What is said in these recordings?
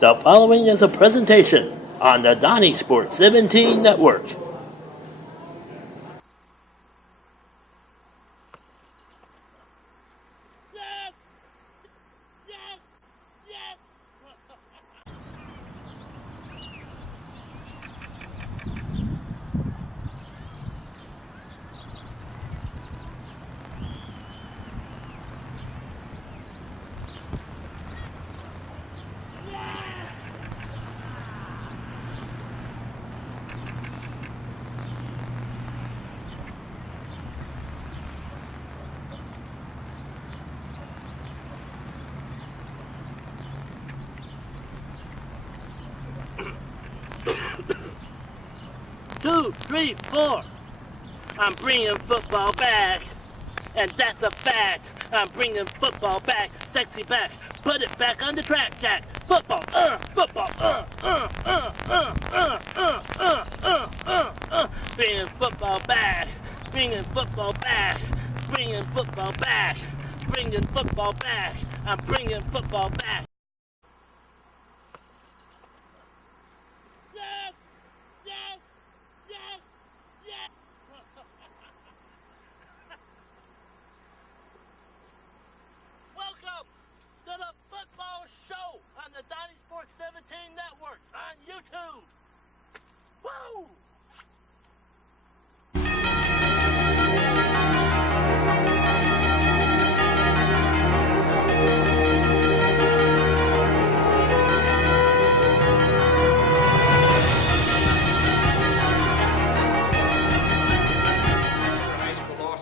The following is a presentation on the Donniesport 17 Network. Two, three, four. I'm bringing football back, and that's a fact. I'm bringing football back, sexy back. Put it back on the track, Jack. Football, football, Bringing football back, bringing football back, bringing football back, bringing football back. I'm bringing football back. Welcome to the football show on the Donniesport 17 Network on YouTube. Woo!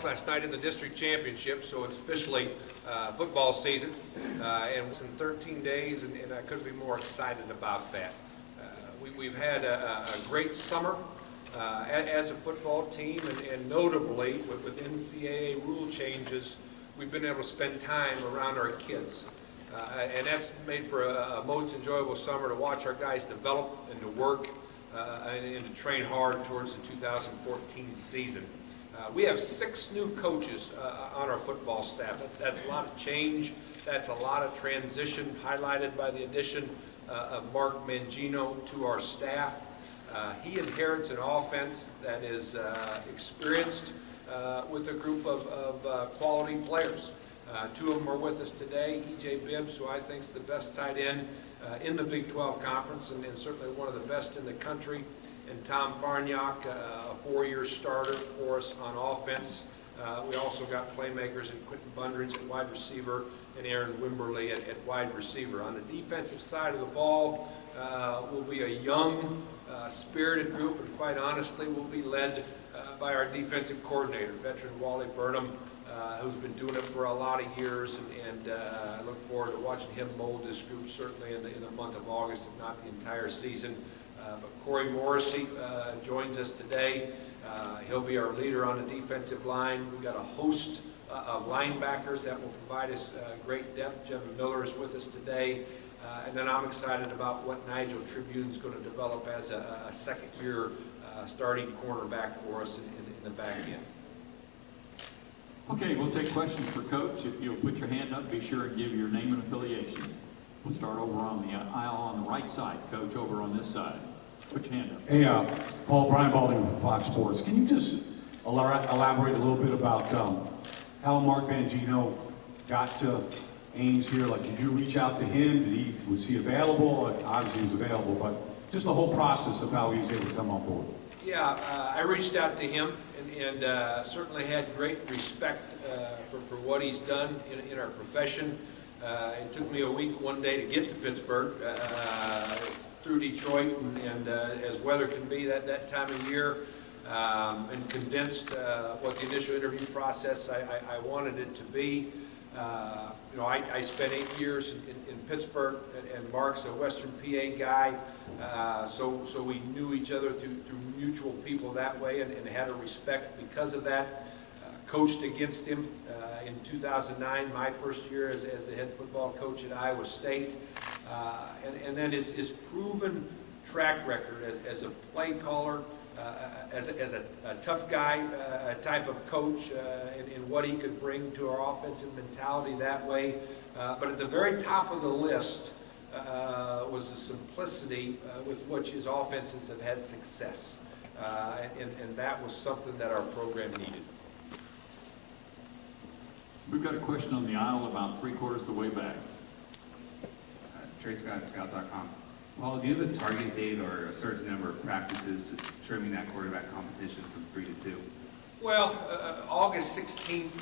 Last night in the district championship, so it's officially football season, and it's in 13 days, and I couldn't be more excited about that. We've had a great summer as a football team, and notably with NCAA rule changes, we've been able to spend time around our kids, and that's made for a most enjoyable summer to watch our guys develop and to work and to train hard towards the 2014 season. We have 6 new coaches on our football staff. That's a lot of change. That's a lot of transition, highlighted by the addition of Mark Mangino to our staff. He inherits an offense that is experienced with a group of quality players. 2 of them are with us today. E.J. Bibbs, who I think is the best tight end in the Big 12 Conference, and certainly one of the best in the country. And Tom Farniak, a 4-year starter for us on offense. We also got playmakers in Quentin Bundridge at wide receiver and Aaron Wimberly at wide receiver. On the defensive side of the ball, will be a young, spirited group, and quite honestly, will be led by our defensive coordinator, veteran Wally Burnham, who's been doing it for a lot of years, and I look forward to watching him mold this group certainly in the month of August, if not the entire season. But Corey Morrissey joins us today. He'll be our leader on the defensive line. We've got a host of linebackers that will provide us great depth. Jevin Miller is with us today. And then I'm excited about what Nigel Tribune's going to develop as a second-year starting cornerback for us in the back end. Okay, we'll take questions for Coach. If you'll put your hand up, be sure and give your name and affiliation. We'll start over on the aisle on the right side. Coach, over on this side. Put your hand up. Hey, Brian Balding with Fox Sports. Can you just elaborate a little bit about how Mark Mangino got to Ames here? Like, did you reach out to him? Was he available? Obviously, he was available, but just the whole process of how he was able to come on board. Yeah, I reached out to him and certainly had great respect for what he's done in our profession. It took me a week, one day to get to Pittsburgh. Through Detroit, and as weather can be that time of year, and condensed what the initial interview process I wanted it to be. You know, I spent 8 years in Pittsburgh, and Mark's a Western PA guy, so we knew each other through mutual people that way, and had a respect because of that. Coached against him in 2009, my first year as the head football coach at Iowa State. And then his proven track record as a play caller, as a tough guy type of coach, in what he could bring to our offensive mentality that way. But at the very top of the list was the simplicity with which his offenses have had success. And that was something that our program needed. We've got a question on the aisle about 3/4 of the way back. Trey Scott, Scout.com. Paul, do you have a target date or a certain number of practices trimming that quarterback competition from 3 to 2? Well, August 16th,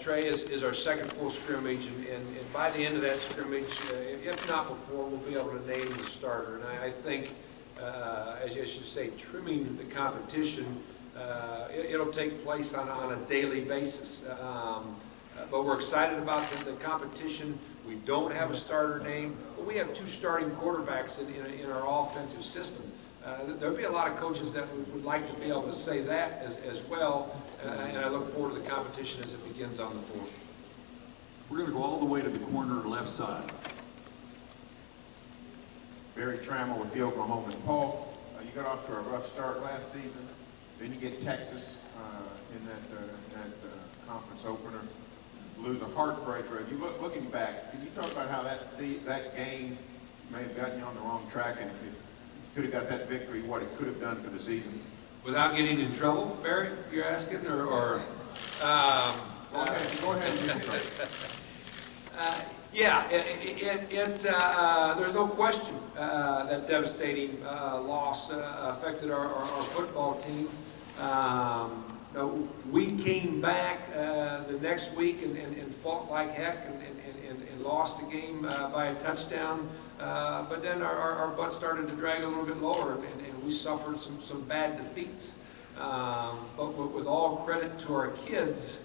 Trey, is our second full scrimmage, and by the end of that scrimmage, if not before, we'll be able to name the starter. And I think, as you should say, trimming the competition, it'll take place on a daily basis. But we're excited about the competition. We don't have a starter name, but we have 2 starting quarterbacks in our offensive system. There'll be a lot of coaches that would like to be able to say that as well, and I look forward to the competition as it begins on the 4th. We're going to go all the way to the corner left side. Barry Trammell with the Oklahoma. Paul, you got off to a rough start last season. Then you get Texas in that conference opener. Lose a heartbreaker. You looking back, can you talk about how that game may have gotten you on the wrong track, and if you could have got that victory, what it could have done for the season? Without getting in trouble, Barry, you're asking, or Go ahead. yeah, there's no question that devastating loss affected our football team. We came back the next week and fought like heck and lost the game by a touchdown. But then our butt started to drag a little bit lower, and we suffered some bad defeats. But with all credit to our kids,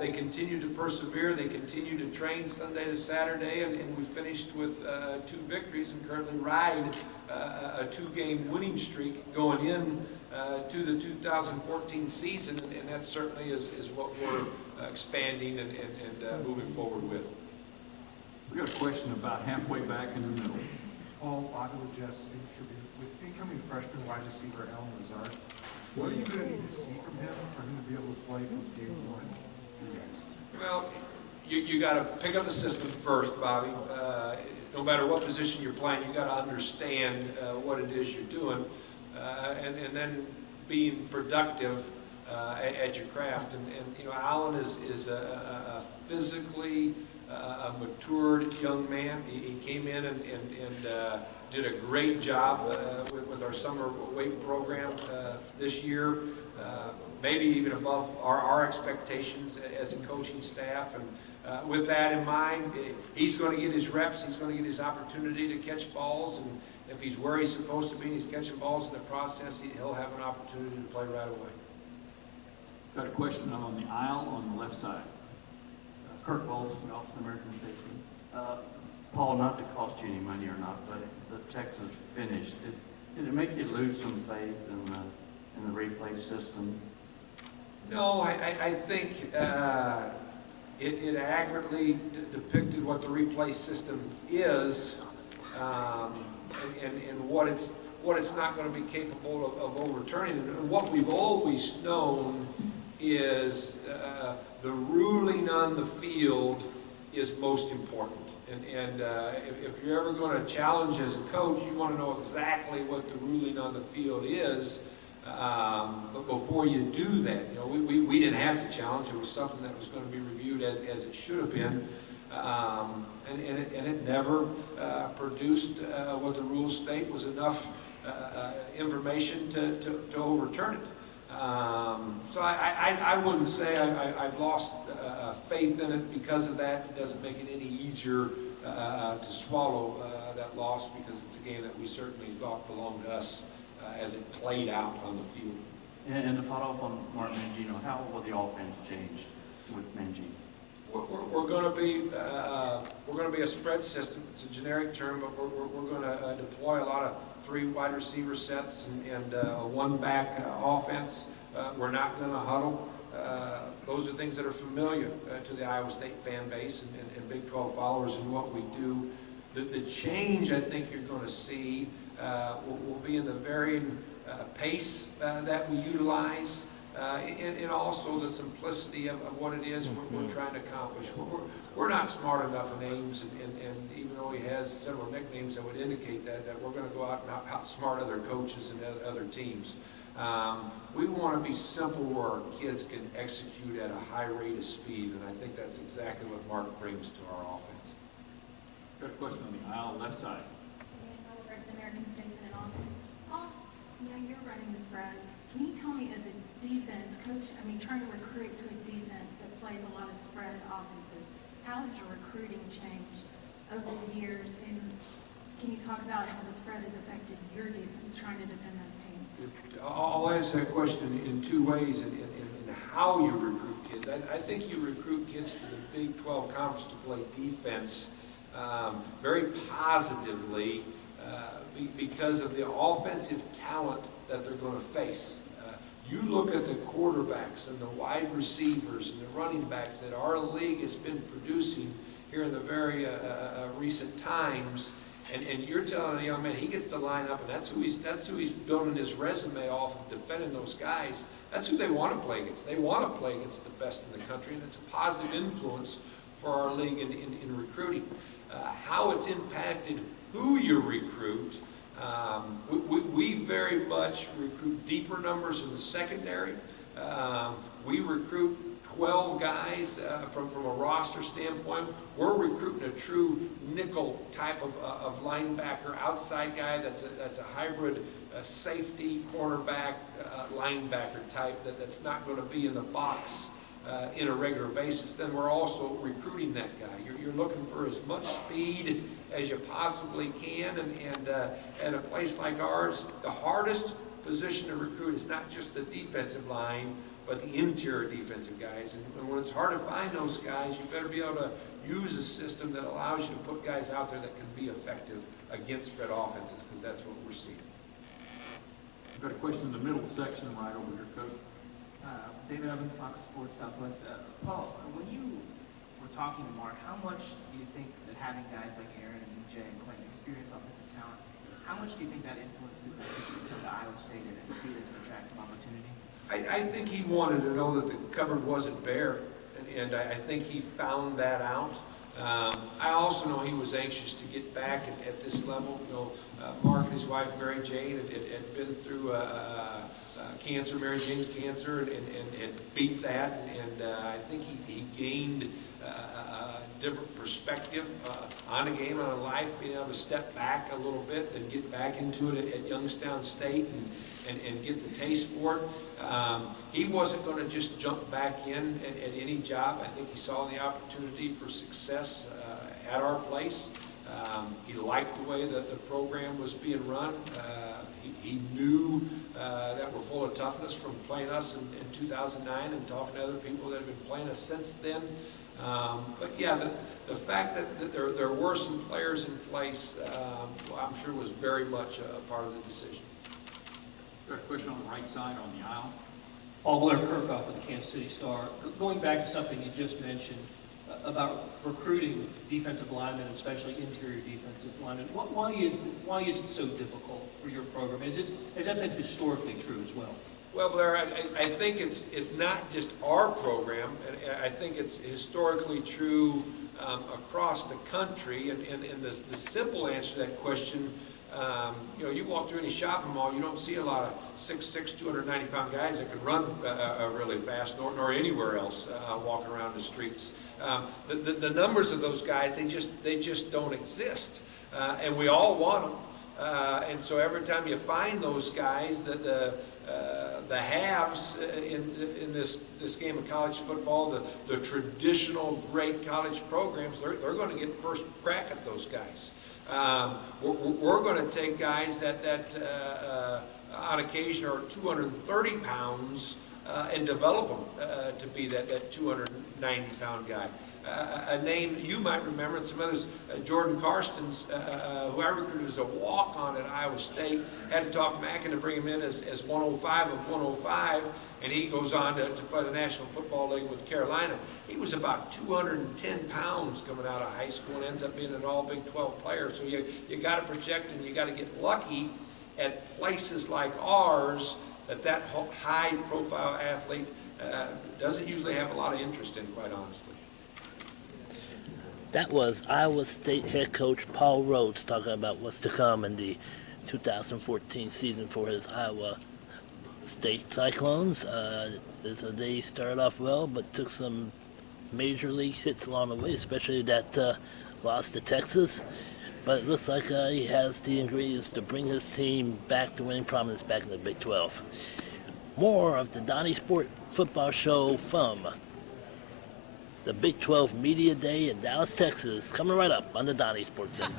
they continue to persevere. They continue to train Sunday to Saturday, and we finished with 2 victories and currently ride a 2-game winning streak going in to the 2014 season, and that certainly is what we're expanding and moving forward with. We've got a question about halfway back in the middle. Paul, Bobby would just with incoming freshman wide receiver Alan Lazard, what are you going to need to see from him for him to be able to play from day 1? Well, you got to pick up the system first, Bobby. No matter what position you're playing, you got to understand what it is you're doing, and then being productive at your craft. And Alan is a physically a matured young man. He came in and did a great job with our summer weight program this year, maybe even above our expectations as a coaching staff. And with that in mind, he's going to get his reps. He's going to get his opportunity to catch balls. And if he's where he's supposed to be and he's catching balls in the process, he'll have an opportunity to play right away. Got a question on the aisle on the left side. Kurt Bowles from Office of American Safety. Paul, not to cost you any money or not, but the Texas finish, did it make you lose some faith in the replay system? No, I think it accurately depicted what the replay system is, and what it's not going to be capable of overturning. And what we've always known is the ruling on the field is most important. And if you're ever going to challenge as a coach, you want to know exactly what the ruling on the field is. But before you do that, we didn't have to challenge. It was something that was going to be reviewed as it should have been. And it never produced what the rules state was enough information to overturn it. So I wouldn't say I've lost faith in it because of that. It doesn't make it any easier to swallow that loss, because it's a game that we certainly thought belonged to us as it played out on the field. And to follow up on Mark Mangino, how will the offense change with Mangino? We're going to be a spread system. It's a generic term, but we're going to deploy a lot of 3 wide receiver sets and a 1-back offense. We're not going to huddle. Those are things that are familiar to the Iowa State fan base and Big 12 followers in what we do. The change I think you're going to see will be in the varying pace that we utilize, and also the simplicity of what it is we're trying to accomplish. We're not smart enough in Ames, and even though though he has several nicknames that would indicate that we're going to go out and outsmart other coaches and other teams. We want to be simple where our kids can execute at a high rate of speed, and I think that's exactly what Mark brings to our offense. Got a question on the aisle, left side. The American Statesman in Austin. Paul, you're running the spread. Can you tell me, as a defense coach, trying to recruit to a defense that plays a lot of spread offenses, how has your recruiting changed over the years? And can you talk about how the spread has affected your defense trying to defend those teams? I'll answer that question in two ways in how you recruit kids. I think you recruit kids to the Big 12 Conference to play defense very positively because of the offensive talent that they're going to face. You look at the quarterbacks and the wide receivers and the running backs that our league has been producing here in the very recent times, and you're telling a young man he gets to line up, and that's who he's building his resume off of, defending those guys. That's who they want to play against. They want to play against the best in the country, and it's a positive influence for our league in recruiting. How it's impacted who you recruit. We very much recruit deeper numbers in the secondary. We recruit 12 guys from a roster standpoint. We're recruiting a true nickel type of linebacker, outside guy that's a hybrid safety, cornerback, linebacker type that's not going to be in the box in a regular basis. Then we're also recruiting that guy. You're looking for as much speed as you possibly can, and at a place like ours, the hardest position to recruit is not just the defensive line, but the interior defensive guys. And when it's hard to find those guys, you better be able to use a system that allows you to put guys out there that can be effective against spread offenses, because that's what we're seeing. I've got a question in the middle section right over here, Coach. David Oven, Fox Sports Southwest. Paul, when you were talking to Mark, how much do you think that having guys like Aaron and Jay and Clayton, experienced offensive talent, how much do you think that influences the decision to come to Iowa State and see it as an attractive opportunity? I think he wanted to know that the cupboard wasn't bare, and I think he found that out. I also know he was anxious to get back at this level. Mark and his wife, Mary Jane, had been through cancer, Mary Jane's cancer, and beat that. And I think he gained a different perspective on a game, on a life, being able to step back a little bit and get back into it at Youngstown State and get the taste for it. He wasn't going to just jump back in at any job. I think he saw the opportunity for success at our place. He liked the way that the program was being run. He knew that we're full of toughness from playing us in 2009 and talking to other people that have been playing us since then. But yeah, the fact that there were some players in place, I'm sure was very much a part of the decision. Got a question on the right side on the aisle. Paul Blair Kirkhoff of the Kansas City Star. Going back to something you just mentioned about recruiting defensive linemen, especially interior defensive linemen, why is it so difficult for your program? Has that been historically true as well? Well, Blair, I think it's not just our program, and I think it's historically true across the country. And the simple answer to that question, you walk through any shopping mall, you don't see a lot of 6'6", 290-pound guys that can run really fast, nor anywhere else walking around the streets. The numbers of those guys, they just don't exist, and we all want them. And so every time you find those guys, the halves in this game of college football, the traditional great college programs, they're going to get first crack at those guys. We're going to take guys that on occasion are 230 pounds and develop them to be that 290-pound guy. A name you might remember, and some others, Jordan Karstens, who I recruited as a walk-on at Iowa State, had to talk Mack into bring him in as 105 of 105, and he goes on to play the National Football League with Carolina. He was about 210 pounds coming out of high school and ends up being an all Big 12 player. So you got to project, and you got to get lucky at places like ours that high-profile athlete doesn't usually have a lot of interest in, quite honestly. That was Iowa State head coach Paul Rhoads talking about what's to come in the 2014 season for his Iowa State Cyclones. They started off well, but took some major league hits along the way, especially that loss to Texas. But it looks like he has the ingredients to bring his team back to winning prominence back in the Big 12. More of the Donniesport football show from the Big 12 Media Day in Dallas, Texas, coming right up on the Donniesport Center.